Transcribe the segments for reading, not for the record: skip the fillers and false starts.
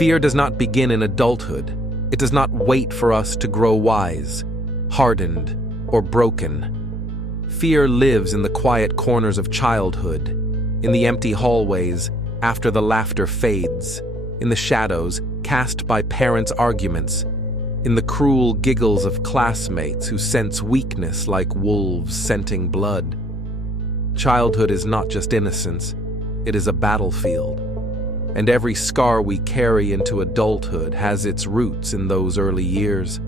Fear does not begin in adulthood. It does not wait for us to grow wise, hardened, or broken. Fear lives in the quiet corners of childhood, in the empty hallways after the laughter fades, in the shadows cast by parents' arguments, in the cruel giggles of classmates who sense weakness like wolves scenting blood. Childhood is not just innocence, it is a battlefield. And every scar we carry into adulthood has its roots in those early years.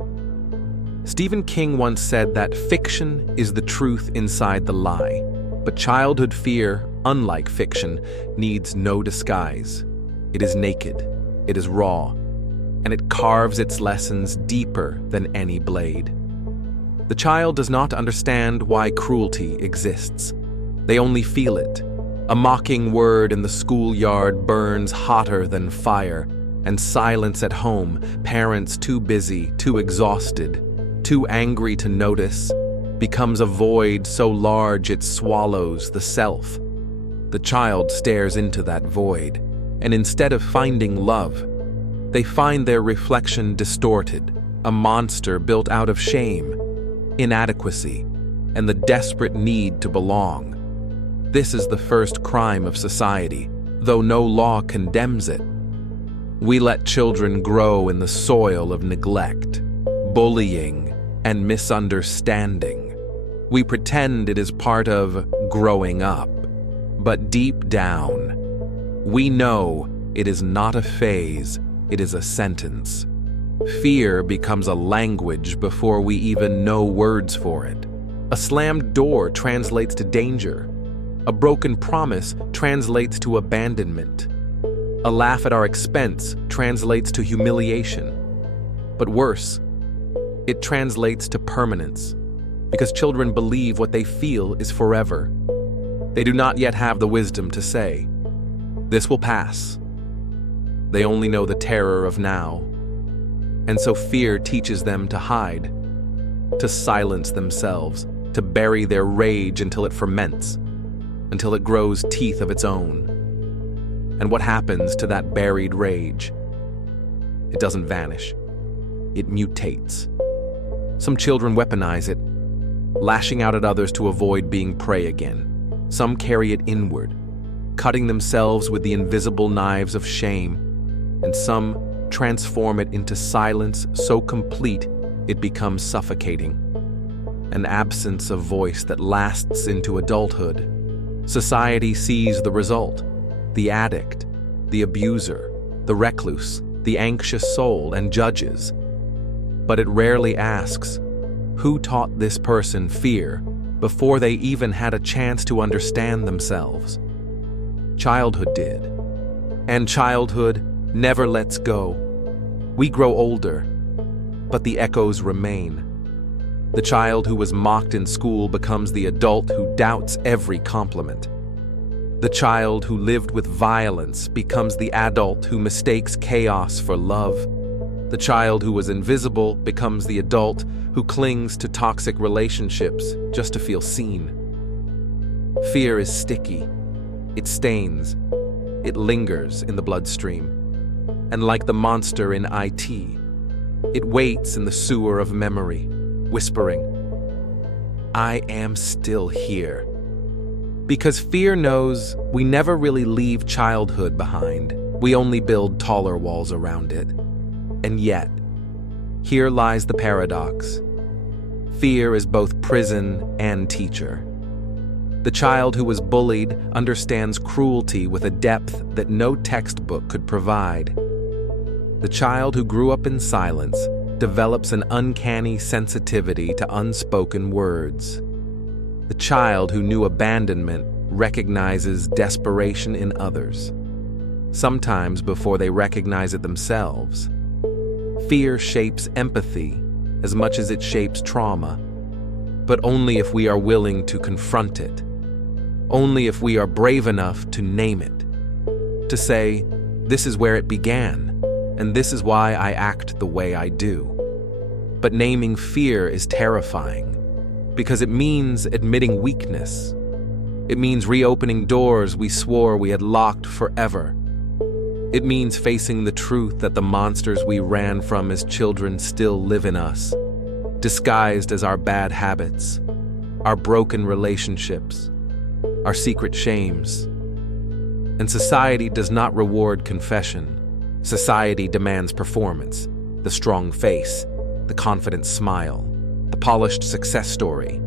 Stephen King once said that fiction is the truth inside the lie, but childhood fear, unlike fiction, needs no disguise. It is naked, it is raw, and it carves its lessons deeper than any blade. The child does not understand why cruelty exists. They only feel it. A mocking word in the schoolyard burns hotter than fire, and silence at home, parents too busy, too exhausted, too angry to notice, becomes a void so large it swallows the self. The child stares into that void, and instead of finding love, they find their reflection distorted, a monster built out of shame, inadequacy, and the desperate need to belong. This is the first crime of society, though no law condemns it. We let children grow in the soil of neglect, bullying, and misunderstanding. We pretend it is part of growing up, but deep down, we know it is not a phase, it is a sentence. Fear becomes a language before we even know words for it. A slammed door translates to danger. A broken promise translates to abandonment. A laugh at our expense translates to humiliation. But worse, it translates to permanence, because children believe what they feel is forever. They do not yet have the wisdom to say, "This will pass." They only know the terror of now. And so fear teaches them to hide, to silence themselves, to bury their rage until it ferments, until it grows teeth of its own. And what happens to that buried rage? It doesn't vanish. It mutates. Some children weaponize it, lashing out at others to avoid being prey again. Some carry it inward, cutting themselves with the invisible knives of shame, and some transform it into silence so complete it becomes suffocating. An absence of voice that lasts into adulthood. Society sees the result: the addict, the abuser, the recluse, the anxious soul, and judges. But it rarely asks, who taught this person fear before they even had a chance to understand themselves? Childhood did. And childhood never lets go. We grow older, but the echoes remain. The child who was mocked in school becomes the adult who doubts every compliment. The child who lived with violence becomes the adult who mistakes chaos for love. The child who was invisible becomes the adult who clings to toxic relationships just to feel seen. Fear is sticky. It stains. It lingers in the bloodstream. And like the monster in IT, it waits in the sewer of memory, whispering, "I am still here." Because fear knows we never really leave childhood behind. We only build taller walls around it. And yet, here lies the paradox. Fear is both prison and teacher. The child who was bullied understands cruelty with a depth that no textbook could provide. The child who grew up in silence develops an uncanny sensitivity to unspoken words. The child who knew abandonment recognizes desperation in others, sometimes before they recognize it themselves. Fear shapes empathy as much as it shapes trauma, but only if we are willing to confront it. Only if we are brave enough to name it. To say, this is where it began, and this is why I act the way I do. But naming fear is terrifying, because it means admitting weakness. It means reopening doors we swore we had locked forever. It means facing the truth that the monsters we ran from as children still live in us, disguised as our bad habits, our broken relationships, our secret shames. And society does not reward confession. Society demands performance, the strong face, the confident smile, the polished success story.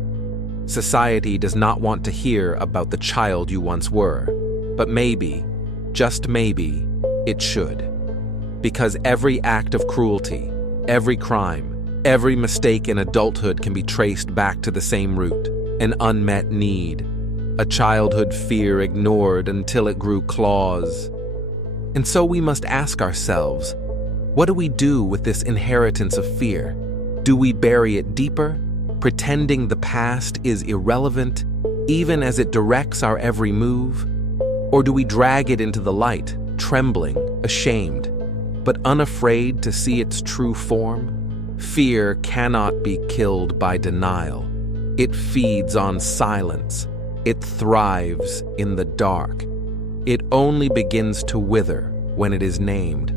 Society does not want to hear about the child you once were, but maybe, just maybe, it should. Because every act of cruelty, every crime, every mistake in adulthood can be traced back to the same root, an unmet need, a childhood fear ignored until it grew claws. And so we must ask ourselves, what do we do with this inheritance of fear? Do we bury it deeper, pretending the past is irrelevant, even as it directs our every move? Or do we drag it into the light, trembling, ashamed, but unafraid to see its true form? Fear cannot be killed by denial. It feeds on silence. It thrives in the dark. It only begins to wither when it is named.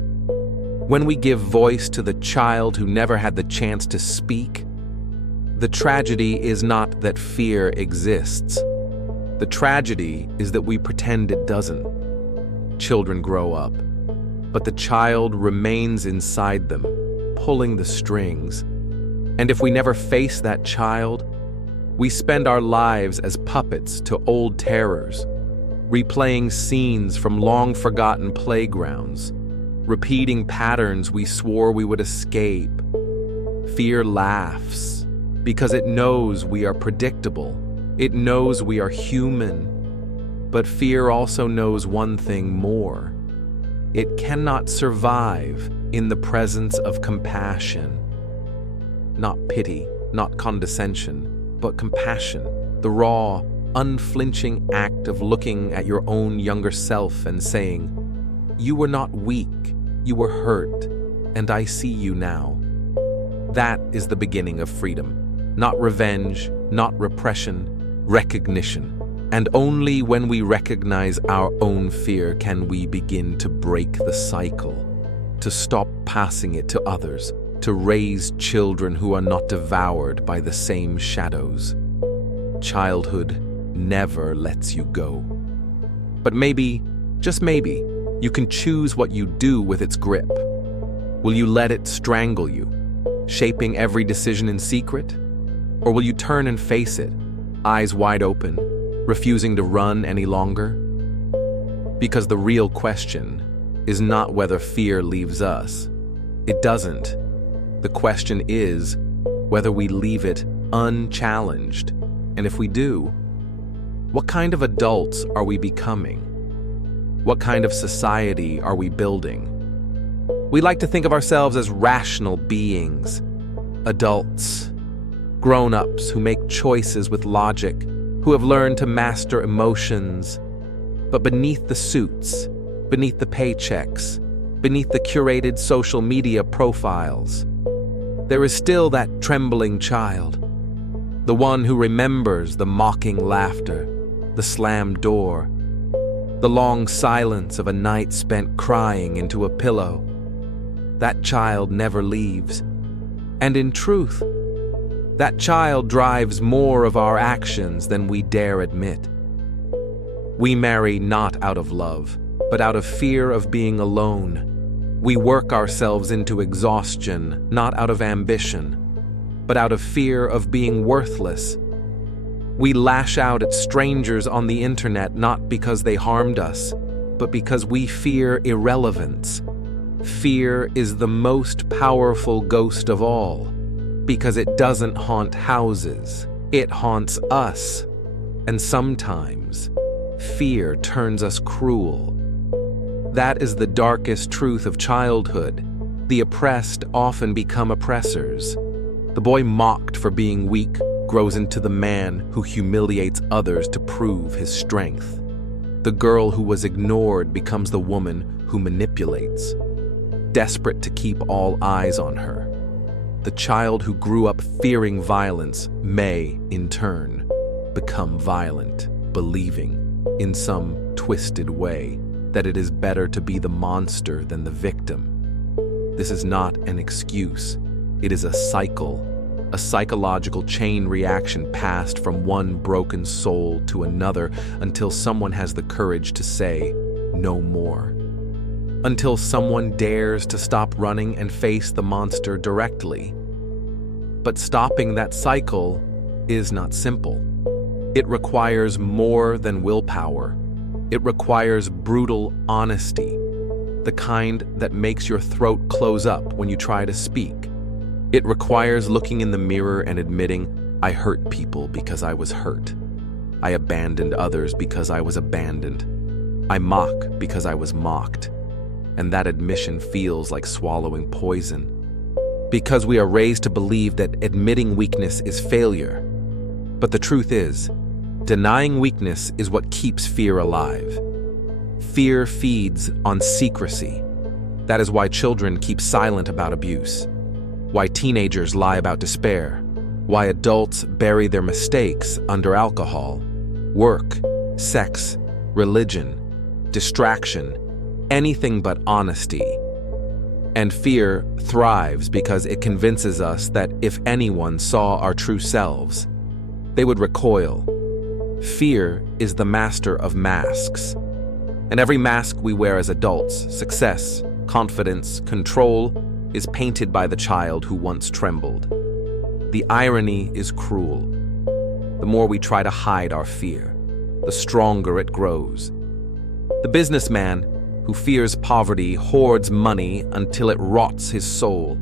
When we give voice to the child who never had the chance to speak, the tragedy is not that fear exists. The tragedy is that we pretend it doesn't. Children grow up, but the child remains inside them, pulling the strings. And if we never face that child, we spend our lives as puppets to old terrors, replaying scenes from long-forgotten playgrounds, repeating patterns we swore we would escape. Fear laughs because it knows we are predictable. It knows we are human. But fear also knows one thing more. It cannot survive in the presence of compassion. Not pity, not condescension, but compassion, the raw, unflinching act of looking at your own younger self and saying, "You were not weak, you were hurt, and I see you now." That is the beginning of freedom. Not revenge, not repression, recognition. And only when we recognize our own fear can we begin to break the cycle, to stop passing it to others, to raise children who are not devoured by the same shadows. Childhood never lets you go. But maybe, just maybe, you can choose what you do with its grip. Will you let it strangle you, shaping every decision in secret? Or will you turn and face it, eyes wide open, refusing to run any longer? Because the real question is not whether fear leaves us. It doesn't. The question is whether we leave it unchallenged. And if we do, what kind of adults are we becoming? What kind of society are we building? We like to think of ourselves as rational beings, adults, grown-ups who make choices with logic, who have learned to master emotions. But beneath the suits, beneath the paychecks, beneath the curated social media profiles, there is still that trembling child, the one who remembers the mocking laughter, the slammed door, the long silence of a night spent crying into a pillow. That child never leaves. And in truth, that child drives more of our actions than we dare admit. We marry not out of love, but out of fear of being alone. We work ourselves into exhaustion, not out of ambition, but out of fear of being worthless. We lash out at strangers on the internet not because they harmed us, but because we fear irrelevance. Fear is the most powerful ghost of all, because it doesn't haunt houses, it haunts us. And sometimes, fear turns us cruel. That is the darkest truth of childhood. The oppressed often become oppressors. The boy mocked for being weak grows into the man who humiliates others to prove his strength. The girl who was ignored becomes the woman who manipulates, desperate to keep all eyes on her. The child who grew up fearing violence may, in turn, become violent, believing, in some twisted way, that it is better to be the monster than the victim. This is not an excuse. It is a cycle, a psychological chain reaction passed from one broken soul to another until someone has the courage to say, "No more." Until someone dares to stop running and face the monster directly. But stopping that cycle is not simple. It requires more than willpower. It requires brutal honesty, the kind that makes your throat close up when you try to speak. It requires looking in the mirror and admitting, "I hurt people because I was hurt. I abandoned others because I was abandoned. I mock because I was mocked." And that admission feels like swallowing poison. Because we are raised to believe that admitting weakness is failure. But the truth is, denying weakness is what keeps fear alive. Fear feeds on secrecy. That is why children keep silent about abuse, why teenagers lie about despair, why adults bury their mistakes under alcohol, work, sex, religion, distraction, anything but honesty. And fear thrives because it convinces us that if anyone saw our true selves, they would recoil. Fear is the master of masks. And every mask we wear as adults, success, confidence, control, is painted by the child who once trembled. The irony is cruel. The more we try to hide our fear, the stronger it grows. The businessman who fears poverty hoards money until it rots his soul.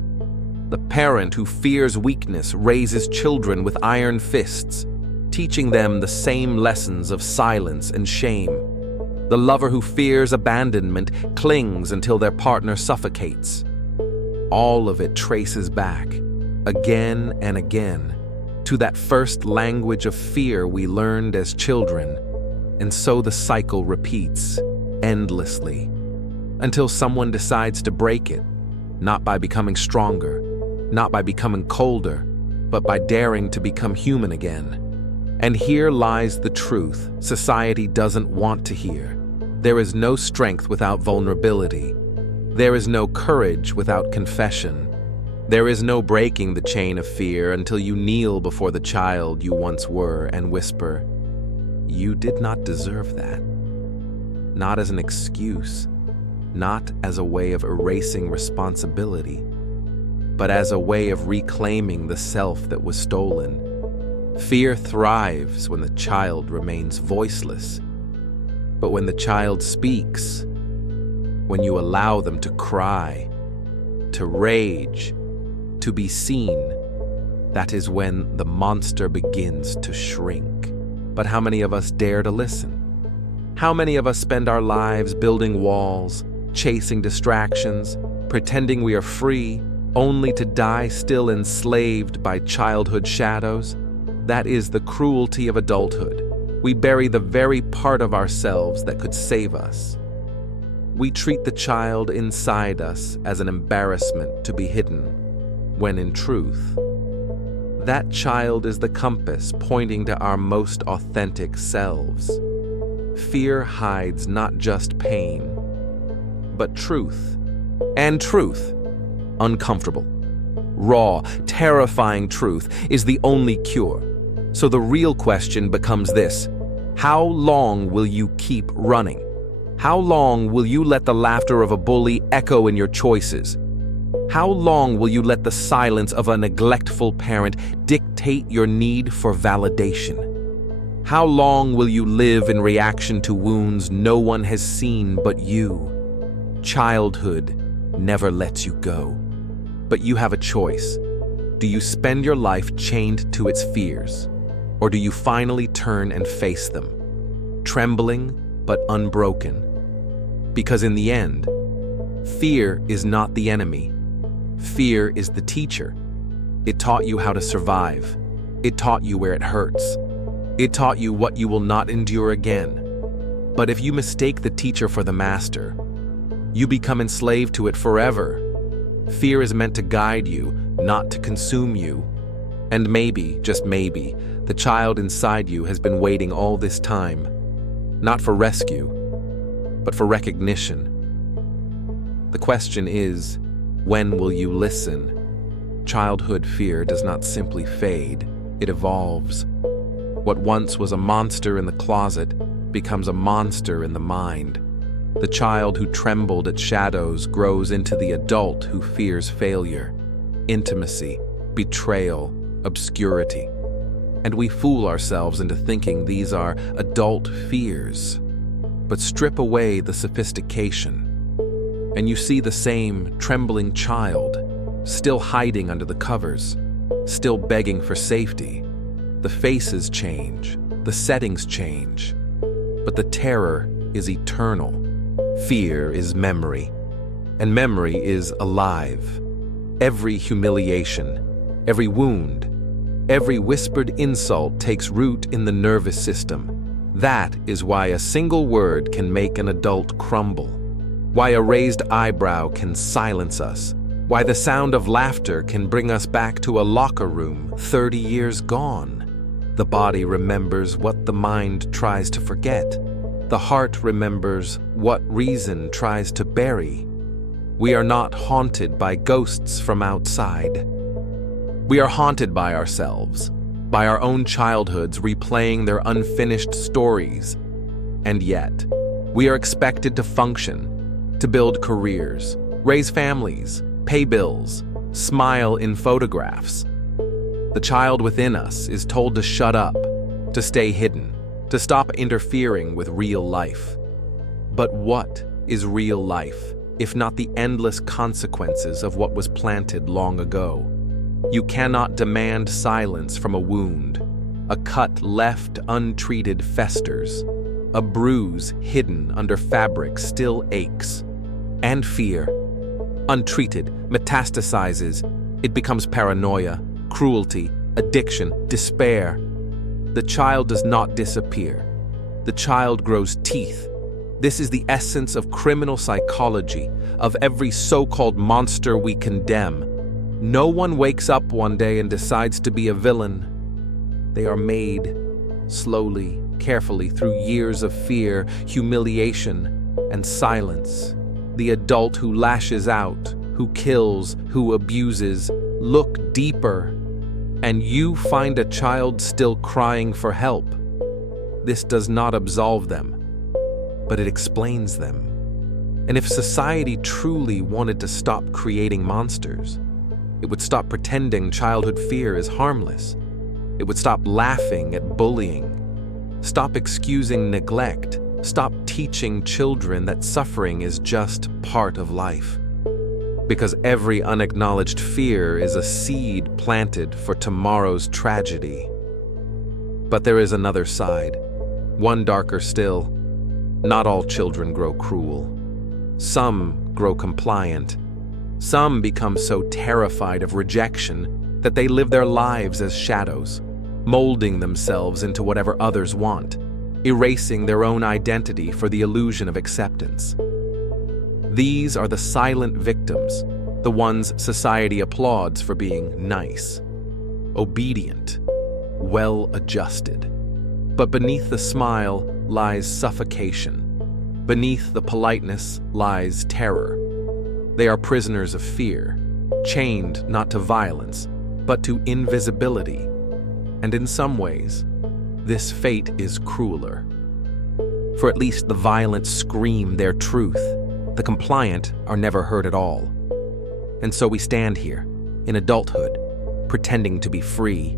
The parent who fears weakness raises children with iron fists, teaching them the same lessons of silence and shame. The lover who fears abandonment clings until their partner suffocates. All of it traces back, again and again, to that first language of fear we learned as children, and so the cycle repeats, endlessly, until someone decides to break it, not by becoming stronger, not by becoming colder, but by daring to become human again. And here lies the truth society doesn't want to hear. There is no strength without vulnerability. There is no courage without confession. There is no breaking the chain of fear until you kneel before the child you once were and whisper, "You did not deserve that." Not as an excuse, not as a way of erasing responsibility, but as a way of reclaiming the self that was stolen. Fear thrives when the child remains voiceless, but when the child speaks, when you allow them to cry, to rage, to be seen, that is when the monster begins to shrink. But how many of us dare to listen? How many of us spend our lives building walls, chasing distractions, pretending we are free, only to die still enslaved by childhood shadows? That is the cruelty of adulthood. We bury the very part of ourselves that could save us. We treat the child inside us as an embarrassment to be hidden, when in truth, that child is the compass pointing to our most authentic selves. Fear hides not just pain, but truth. And truth, uncomfortable, raw, terrifying truth, is the only cure. So the real question becomes this: how long will you keep running? How long will you let the laughter of a bully echo in your choices? How long will you let the silence of a neglectful parent dictate your need for validation? How long will you live in reaction to wounds no one has seen but you? Childhood never lets you go. But you have a choice. Do you spend your life chained to its fears? Or do you finally turn and face them, trembling but unbroken? Because in the end, fear is not the enemy. Fear is the teacher. It taught you how to survive. It taught you where it hurts. It taught you what you will not endure again. But if you mistake the teacher for the master, you become enslaved to it forever. Fear is meant to guide you, not to consume you. And maybe, just maybe, the child inside you has been waiting all this time, not for rescue, but for recognition. The question is, when will you listen? Childhood fear does not simply fade, it evolves. What once was a monster in the closet becomes a monster in the mind. The child who trembled at shadows grows into the adult who fears failure, intimacy, betrayal, obscurity. And we fool ourselves into thinking these are adult fears. But strip away the sophistication, and you see the same trembling child, still hiding under the covers, still begging for safety. The faces change, the settings change, but the terror is eternal. Fear is memory, and memory is alive. Every humiliation, every wound, every whispered insult takes root in the nervous system. That is why a single word can make an adult crumble, why a raised eyebrow can silence us, why the sound of laughter can bring us back to a locker room 30 years gone. The body remembers what the mind tries to forget. The heart remembers what reason tries to bury. We are not haunted by ghosts from outside. We are haunted by ourselves, by our own childhoods replaying their unfinished stories. And yet, we are expected to function, to build careers, raise families, pay bills, smile in photographs. The child within us is told to shut up, to stay hidden, to stop interfering with real life. But what is real life, if not the endless consequences of what was planted long ago? You cannot demand silence from a wound. A cut left untreated festers. A bruise hidden under fabric still aches. And fear, untreated, metastasizes. It becomes paranoia, cruelty, addiction, despair. The child does not disappear. The child grows teeth. This is the essence of criminal psychology, of every so-called monster we condemn. No one wakes up one day and decides to be a villain. They are made, slowly, carefully, through years of fear, humiliation, and silence. The adult who lashes out, who kills, who abuses, look deeper, and you find a child still crying for help. This does not absolve them, but it explains them. And if society truly wanted to stop creating monsters, it would stop pretending childhood fear is harmless. It would stop laughing at bullying, stop excusing neglect, stop teaching children that suffering is just part of life. Because every unacknowledged fear is a seed planted for tomorrow's tragedy. But there is another side, one darker still. Not all children grow cruel. Some grow compliant. Some become so terrified of rejection that they live their lives as shadows, molding themselves into whatever others want, erasing their own identity for the illusion of acceptance. These are the silent victims, the ones society applauds for being nice, obedient, well-adjusted. But beneath the smile lies suffocation. Beneath the politeness lies terror. They are prisoners of fear, chained not to violence, but to invisibility. And in some ways, this fate is crueler. For at least the violent scream their truth. The compliant are never heard at all. And so we stand here, in adulthood, pretending to be free.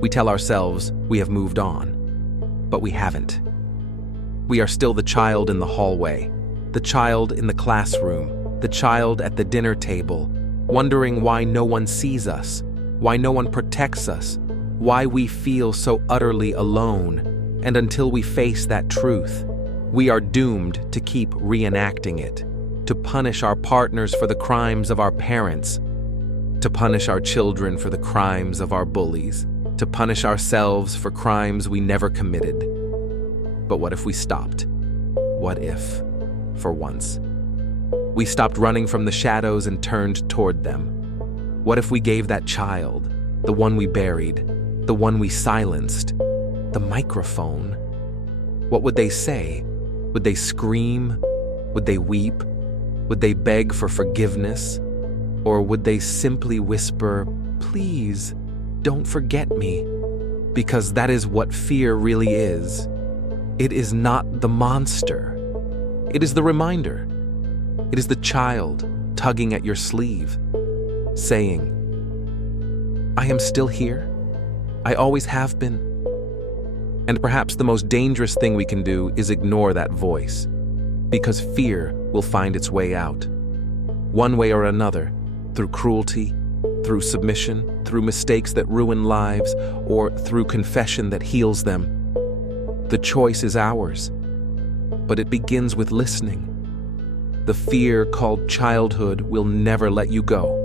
We tell ourselves we have moved on, but we haven't. We are still the child in the hallway, the child in the classroom, the child at the dinner table, wondering why no one sees us, why no one protects us, why we feel so utterly alone. And until we face that truth, we are doomed to keep reenacting it, to punish our partners for the crimes of our parents, to punish our children for the crimes of our bullies, to punish ourselves for crimes we never committed. But what if we stopped? What if, for once, we stopped running from the shadows and turned toward them? What if we gave that child, the one we buried, the one we silenced, the microphone? What would they say? Would they scream? Would they weep? Would they beg for forgiveness? Or would they simply whisper, "Please, don't forget me"? Because that is what fear really is. It is not the monster. It is the reminder. It is the child tugging at your sleeve, saying, "I am still here. I always have been." And perhaps the most dangerous thing we can do is ignore that voice, because fear will find its way out. One way or another, through cruelty, through submission, through mistakes that ruin lives, or through confession that heals them. The choice is ours, but it begins with listening. The fear called childhood will never let you go,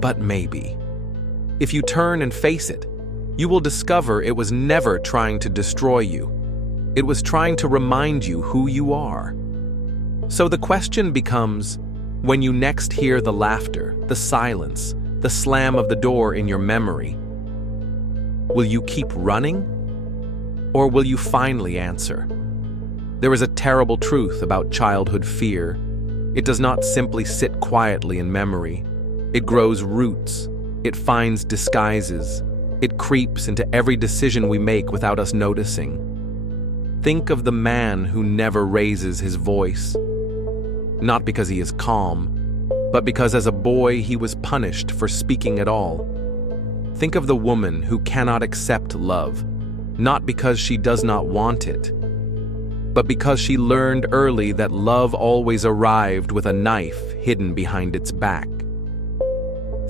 but maybe. If you turn and face it, you will discover it was never trying to destroy you. It was trying to remind you who you are. So the question becomes, when you next hear the laughter, the silence, the slam of the door in your memory, will you keep running? Or will you finally answer? There is a terrible truth about childhood fear. It does not simply sit quietly in memory. It grows roots. It finds disguises. It creeps into every decision we make without us noticing. Think of the man who never raises his voice. Not because he is calm, but because as a boy he was punished for speaking at all. Think of the woman who cannot accept love, not because she does not want it, but because she learned early that love always arrived with a knife hidden behind its back.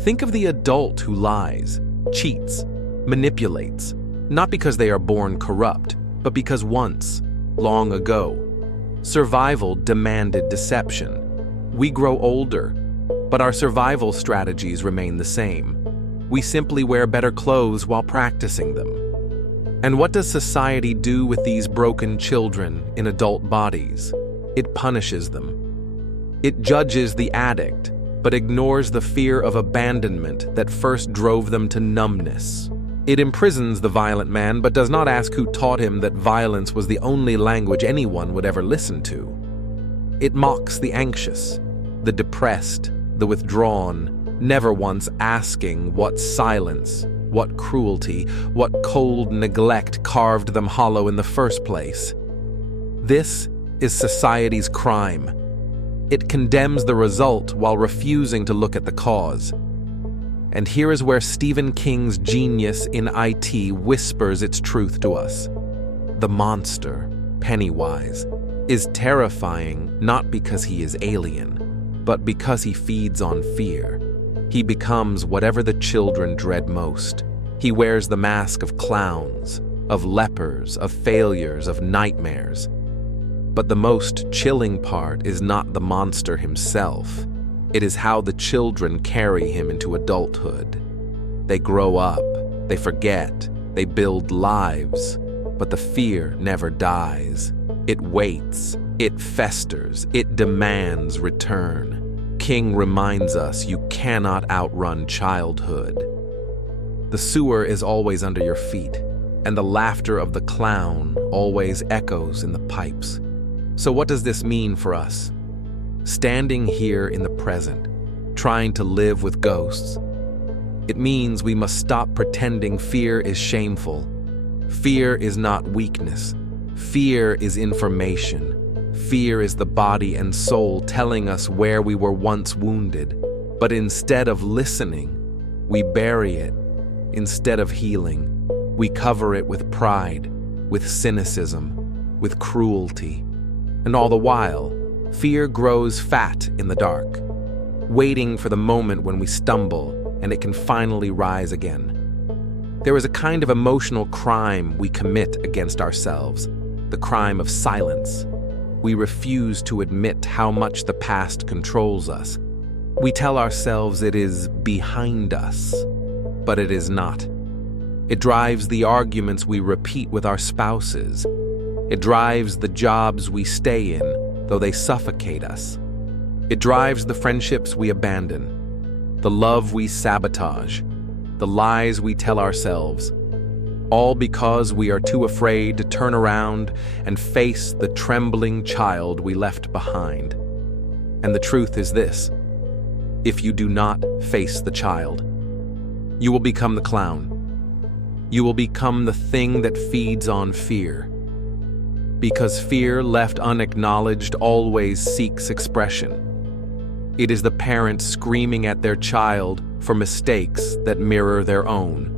Think of the adult who lies, cheats, manipulates, not because they are born corrupt, but because once, long ago, survival demanded deception. We grow older, but our survival strategies remain the same. We simply wear better clothes while practicing them. And what does society do with these broken children in adult bodies? It punishes them. It judges the addict, but ignores the fear of abandonment that first drove them to numbness. It imprisons the violent man, but does not ask who taught him that violence was the only language anyone would ever listen to. It mocks the anxious, the depressed, the withdrawn, never once asking what silence, what cruelty, what cold neglect carved them hollow in the first place. This is society's crime. It condemns the result while refusing to look at the cause. And here is where Stephen King's genius in IT whispers its truth to us. The monster, Pennywise, is terrifying not because he is alien, but because he feeds on fear. He becomes whatever the children dread most. He wears the mask of clowns, of lepers, of failures, of nightmares. But the most chilling part is not the monster himself. It is how the children carry him into adulthood. They grow up, they forget, they build lives, but the fear never dies. It waits, it festers, it demands return. King reminds us you cannot outrun childhood. The sewer is always under your feet, and the laughter of the clown always echoes in the pipes. So what does this mean for us? Standing here in the present, trying to live with ghosts, it means we must stop pretending fear is shameful. Fear is not weakness. Fear is information. Fear is the body and soul telling us where we were once wounded. But instead of listening, we bury it. Instead of healing, we cover it with pride, with cynicism, with cruelty. And all the while, fear grows fat in the dark, waiting for the moment when we stumble and it can finally rise again. There is a kind of emotional crime we commit against ourselves, the crime of silence. We refuse to admit how much the past controls us. We tell ourselves it is behind us, but it is not. It drives the arguments we repeat with our spouses. It drives the jobs we stay in, though they suffocate us. It drives the friendships we abandon, the love we sabotage, the lies we tell ourselves. all because we are too afraid to turn around and face the trembling child we left behind. And the truth is this: if you do not face the child, you will become the clown. You will become the thing that feeds on fear. Because fear left unacknowledged always seeks expression. It is the parent screaming at their child for mistakes that mirror their own.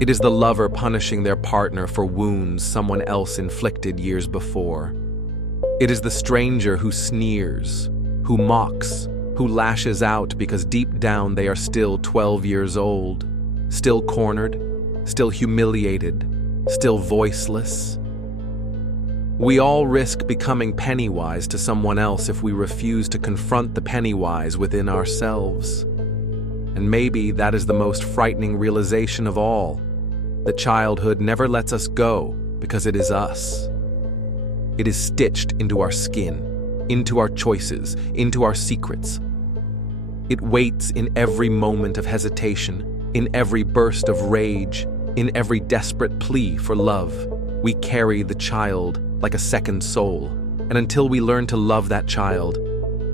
It is the lover punishing their partner for wounds someone else inflicted years before. It is the stranger who sneers, who mocks, who lashes out because deep down they are still 12 years old, still cornered, still humiliated, still voiceless. We all risk becoming Pennywise to someone else if we refuse to confront the Pennywise within ourselves. And maybe that is the most frightening realization of all, that childhood never lets us go because it is us. It is stitched into our skin, into our choices, into our secrets. It waits in every moment of hesitation, in every burst of rage, in every desperate plea for love. We carry the child like a second soul, and until we learn to love that child,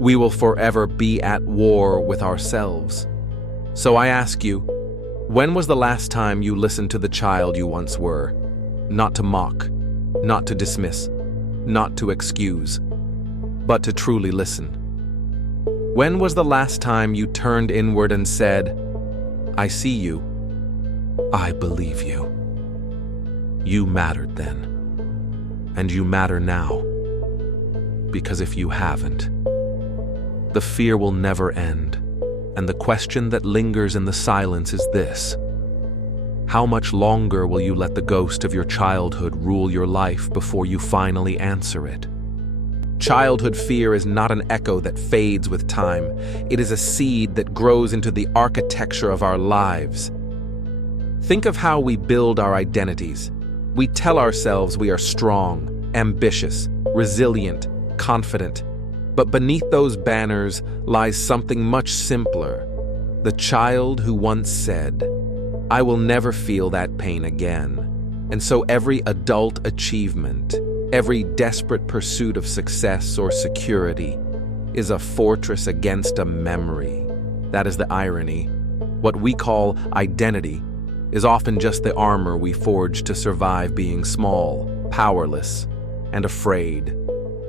we will forever be at war with ourselves. So I ask you, when was the last time you listened to the child you once were? Not to mock, not to dismiss, not to excuse, but to truly listen. When was the last time you turned inward and said, "I see you, I believe you. You mattered then, and you matter now." Because if you haven't, the fear will never end, and the question that lingers in the silence is this: how much longer will you let the ghost of your childhood rule your life before you finally answer it? Childhood fear is not an echo that fades with time. It is a seed that grows into the architecture of our lives. Think of how we build our identities. We tell ourselves we are strong, ambitious, resilient, confident. But beneath those banners lies something much simpler. The child who once said, "I will never feel that pain again." And so every adult achievement, every desperate pursuit of success or security is a fortress against a memory. That is the irony. What we call identity is often just the armor we forge to survive being small, powerless, and afraid.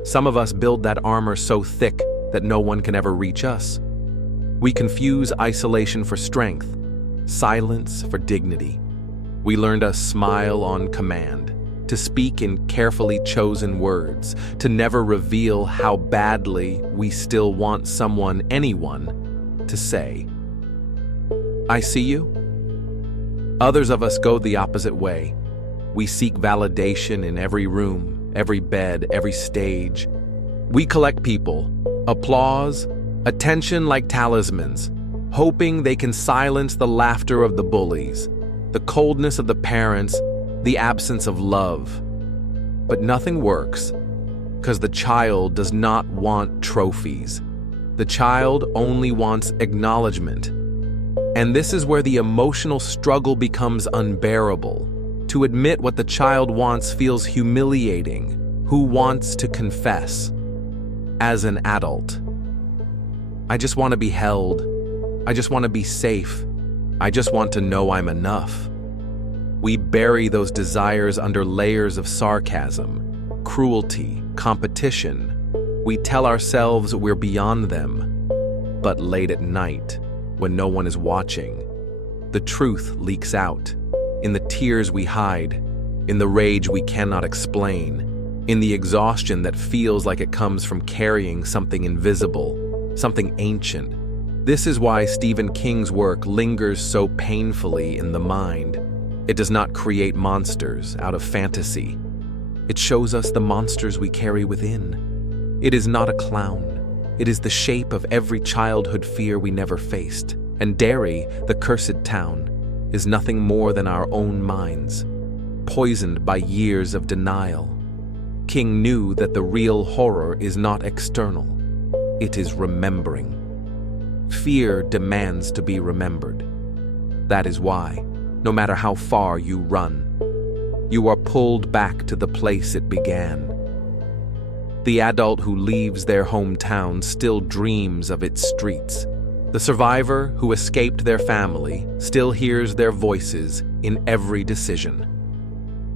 Some of us build that armor so thick that no one can ever reach us. We confuse isolation for strength, silence for dignity. We learn to smile on command, to speak in carefully chosen words, to never reveal how badly we still want someone, anyone, to say, "I see you." Others of us go the opposite way. We seek validation in every room, every bed, every stage. We collect people, applause, attention like talismans, hoping they can silence the laughter of the bullies, the coldness of the parents, the absence of love. But nothing works, because the child does not want trophies. The child only wants acknowledgement. And this is where the emotional struggle becomes unbearable. To admit what the child wants feels humiliating. Who wants to confess? As an adult, I just want to be held. I just want to be safe. I just want to know I'm enough. We bury those desires under layers of sarcasm, cruelty, competition. We tell ourselves we're beyond them. But late at night, when no one is watching, the truth leaks out. In the tears we hide, in the rage we cannot explain, in the exhaustion that feels like it comes from carrying something invisible, something ancient. This is why Stephen King's work lingers so painfully in the mind. It does not create monsters out of fantasy. It shows us the monsters we carry within. It is not a clown. It is the shape of every childhood fear we never faced. And Derry, the cursed town, is nothing more than our own minds, poisoned by years of denial. King knew that the real horror is not external. It is remembering. Fear demands to be remembered. That is why, no matter how far you run. You are pulled back to the place it began. The adult who leaves their hometown still dreams of its streets. The survivor who escaped their family still hears their voices in every decision.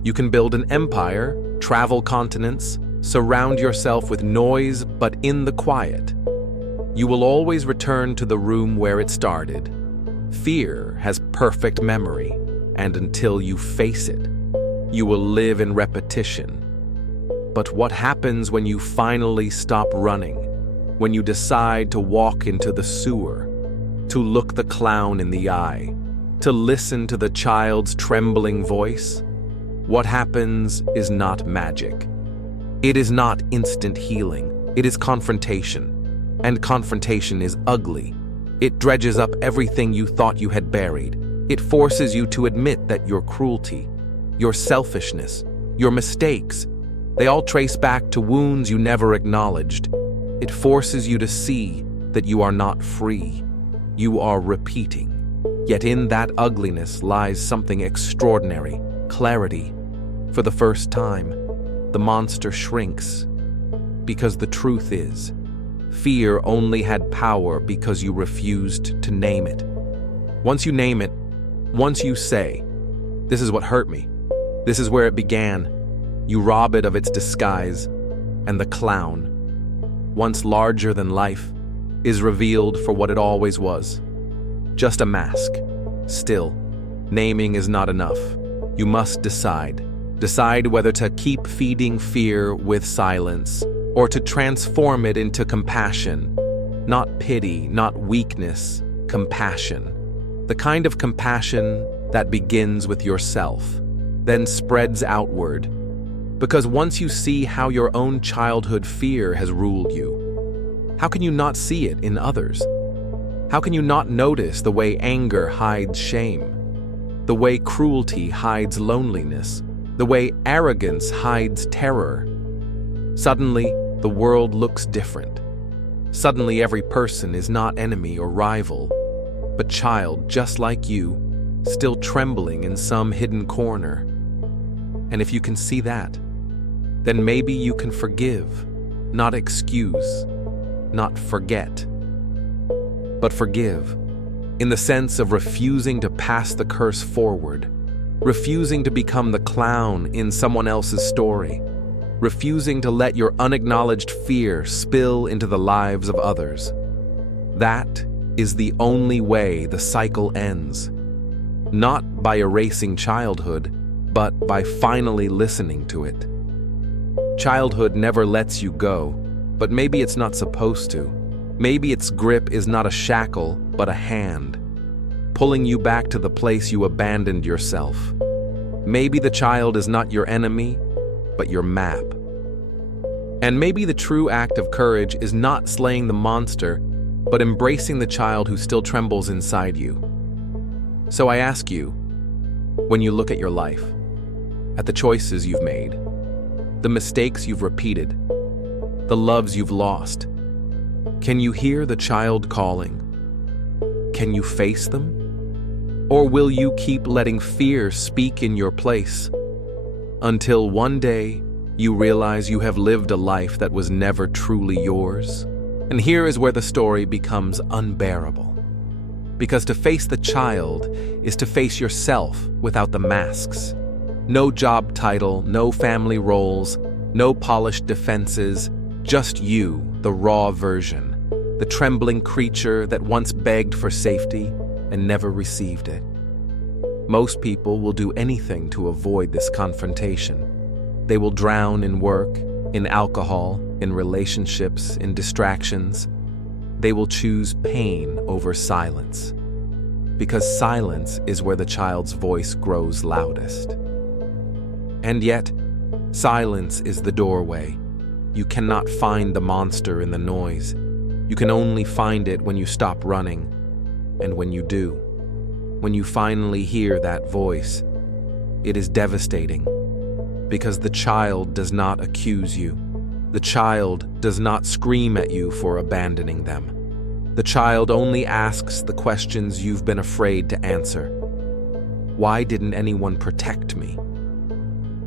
You can build an empire, travel continents, surround yourself with noise, but in the quiet, you will always return to the room where it started. Fear has perfect memory, and until you face it, you will live in repetition. But what happens when you finally stop running? When you decide to walk into the sewer, to look the clown in the eye, to listen to the child's trembling voice? What happens is not magic. It is not instant healing. It is confrontation. And confrontation is ugly. It dredges up everything you thought you had buried. It forces you to admit that your cruelty, your selfishness, your mistakes, they all trace back to wounds you never acknowledged. It forces you to see that you are not free. You are repeating. Yet in that ugliness lies something extraordinary, clarity. For the first time, the monster shrinks. Because the truth is, fear only had power because you refused to name it. Once you name it, once you say, "This is what hurt me. This is where it began," you rob it of its disguise, and the clown, once larger than life, is revealed for what it always was. Just a mask. Still, naming is not enough. You must decide. Decide whether to keep feeding fear with silence, or to transform it into compassion. Not pity, not weakness, compassion. The kind of compassion that begins with yourself, then spreads outward. Because once you see how your own childhood fear has ruled you, how can you not see it in others? How can you not notice the way anger hides shame? The way cruelty hides loneliness? The way arrogance hides terror? Suddenly, the world looks different. Suddenly, every person is not enemy or rival, but child just like you, still trembling in some hidden corner. And if you can see that, then maybe you can forgive, not excuse, not forget, but forgive, in the sense of refusing to pass the curse forward, refusing to become the clown in someone else's story, refusing to let your unacknowledged fear spill into the lives of others. That is the only way the cycle ends, not by erasing childhood, but by finally listening to it. Childhood never lets you go, but maybe it's not supposed to. Maybe its grip is not a shackle, but a hand, pulling you back to the place you abandoned yourself. Maybe the child is not your enemy, but your map. And maybe the true act of courage is not slaying the monster, but embracing the child who still trembles inside you. So I ask you, when you look at your life, at the choices you've made, the mistakes you've repeated, the loves you've lost, can you hear the child calling? Can you face them? Or will you keep letting fear speak in your place until one day you realize you have lived a life that was never truly yours? And here is where the story becomes unbearable. Because to face the child is to face yourself without the masks. No job title, no family roles, no polished defenses, just you, the raw version, the trembling creature that once begged for safety and never received it. Most people will do anything to avoid this confrontation. They will drown in work, in alcohol, in relationships, in distractions. They will choose pain over silence, because silence is where the child's voice grows loudest. And yet, silence is the doorway. You cannot find the monster in the noise. You can only find it when you stop running. And when you do, when you finally hear that voice, it is devastating. Because the child does not accuse you. The child does not scream at you for abandoning them. The child only asks the questions you've been afraid to answer. Why didn't anyone protect me?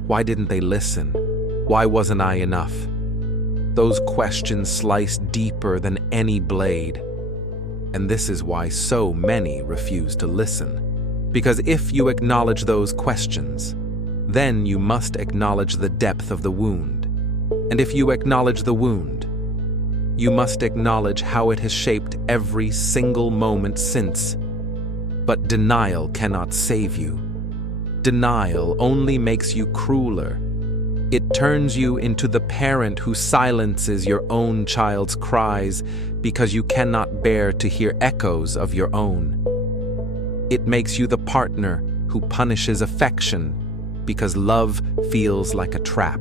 Why didn't they listen? Why wasn't I enough? Those questions slice deeper than any blade. And this is why so many refuse to listen. Because if you acknowledge those questions, then you must acknowledge the depth of the wound. And if you acknowledge the wound, you must acknowledge how it has shaped every single moment since. But denial cannot save you. Denial only makes you crueler. It turns you into the parent who silences your own child's cries because you cannot bear to hear echoes of your own. It makes you the partner who punishes affection because love feels like a trap.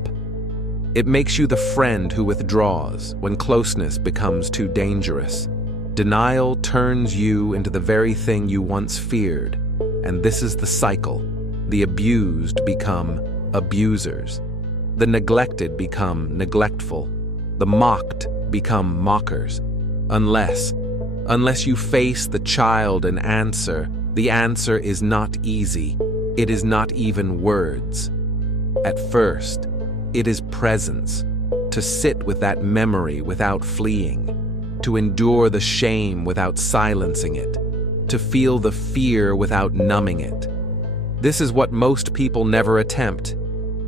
It makes you the friend who withdraws when closeness becomes too dangerous. Denial turns you into the very thing you once feared, and this is the cycle. The abused become abusers. The neglected become neglectful. The mocked become mockers. Unless you face the child and answer, the answer is not easy. It is not even words. At first, it is presence, to sit with that memory without fleeing, to endure the shame without silencing it, to feel the fear without numbing it. This is what most people never attempt.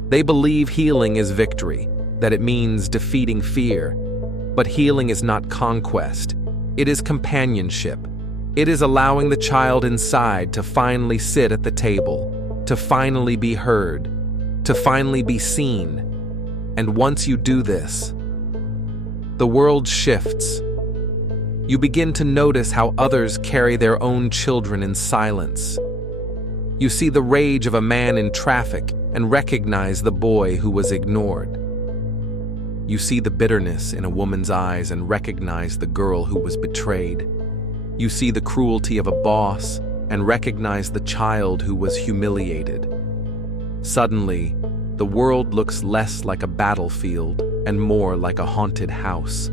They believe healing is victory, that it means defeating fear. But healing is not conquest. It is companionship. It is allowing the child inside to finally sit at the table, to finally be heard, to finally be seen. And once you do this, the world shifts. You begin to notice how others carry their own children in silence. You see the rage of a man in traffic and recognize the boy who was ignored. You see the bitterness in a woman's eyes and recognize the girl who was betrayed. You see the cruelty of a boss and recognize the child who was humiliated. Suddenly, the world looks less like a battlefield and more like a haunted house,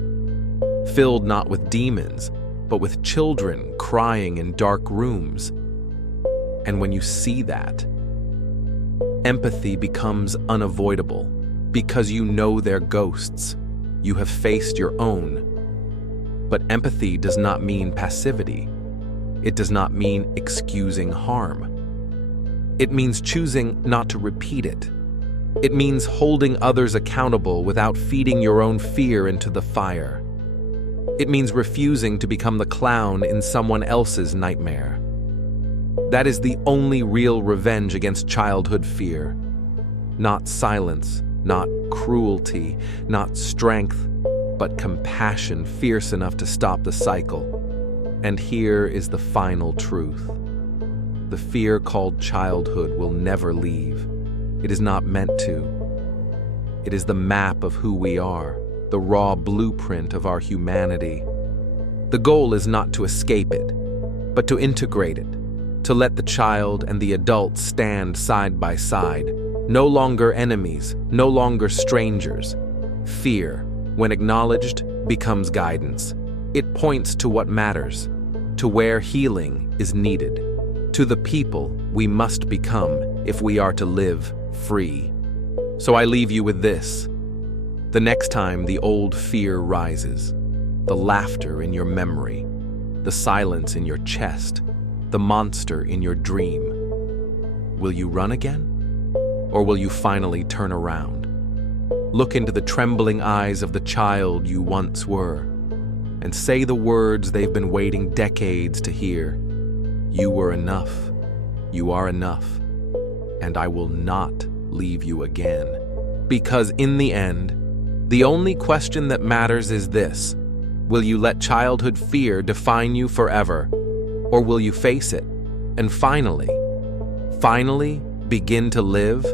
filled not with demons, but with children crying in dark rooms. And when you see that, empathy becomes unavoidable because you know they're ghosts. You have faced your own. But empathy does not mean passivity. It does not mean excusing harm. It means choosing not to repeat it. It means holding others accountable without feeding your own fear into the fire. It means refusing to become the clown in someone else's nightmare. That is the only real revenge against childhood fear. Not silence, not cruelty, not strength, but compassion fierce enough to stop the cycle. And here is the final truth. The fear called childhood will never leave. It is not meant to. It is the map of who we are, the raw blueprint of our humanity. The goal is not to escape it, but to integrate it, to let the child and the adult stand side by side, no longer enemies, no longer strangers. Fear, when acknowledged, becomes guidance. It points to what matters, to where healing is needed, to the people we must become if we are to live free. So I leave you with this. The next time the old fear rises, the laughter in your memory, the silence in your chest, the monster in your dream, will you run again? Or will you finally turn around? Look into the trembling eyes of the child you once were, and say the words they've been waiting decades to hear. You were enough. You are enough. And I will not leave you again. Because in the end, the only question that matters is this: will you let childhood fear define you forever? Or will you face it and finally begin to live